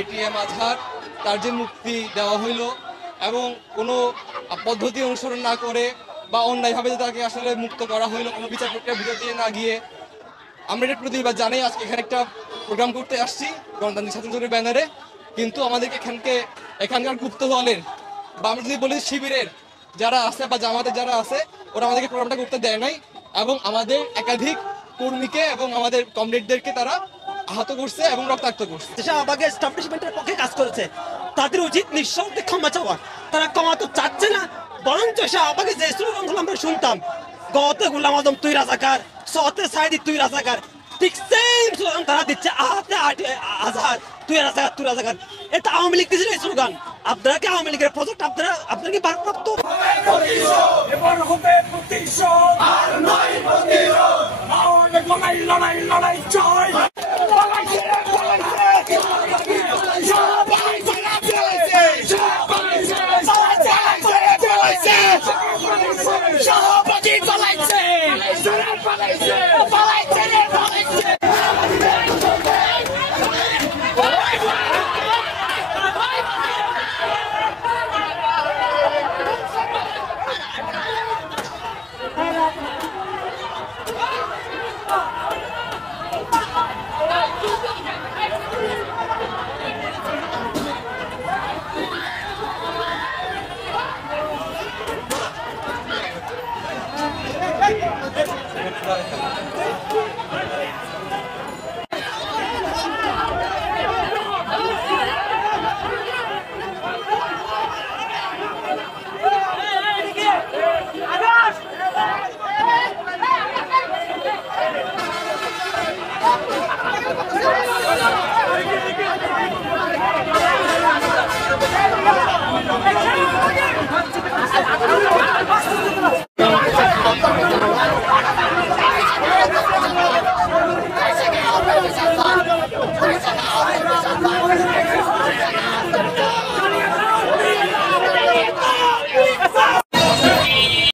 ATM আজহার তার যে মুক্তি দেওয়া হইল এবং কোনো পদ্ধতি অনুসরণ না করে বা অন্যায়ভাবে তাকে আসলে মুক্ত করা হইলো, কোনো বিচার প্রক্রিয়ার ভিতর দিয়ে না গিয়ে আমরা এটার প্রতিবাদ জানাই। আজকে এখানে একটা প্রোগ্রাম করতে আসছি গণতান্ত্রিক ছাত্র দলের ব্যানারে, কিন্তু আমাদেরকে এখানকার গুপ্ত দলের বা আমরা যদি বলি শিবিরের যারা আছে বা জামাতের যারা আছে ওরা আমাদেরকে প্রোগ্রামটা করতে দেয় নাই এবং আমাদের একাধিক কর্মীকে এবং আমাদের কমরেডদেরকে তারা আহত করছে এবং রক্তাক্ত করছে। শাহবাগের এস্টাবলিশমেন্টের পক্ষে কাজ করেছে, তাদের উচিত নিঃশর্তে ক্ষমা চাওয়া। তারা ক্ষমা তো চাচ্ছে না, বরঞ্চ শাহবাগে যে স্লোগানগুলো আমরা শুনতাম, গতে গোলাম আজম তুই রাজাকার, সতে সাইদি তুই রাজাকার, ঠিক সেম স্লোগান তারা দিচ্ছে আহতে আজহার তুই রাজাকার তুই রাজাকার। এটা আওয়ামী লীগ দিয়েছিল এই স্লোগান। আপনারা কি আওয়ামী লীগের প্রজেক্ট আপনারা কি ভারপ্রাপ্ত? এবার হবে প্রতিশোধ আর নয় প্রতিরোধ, লড়াই লড়াই লড়াই জয়।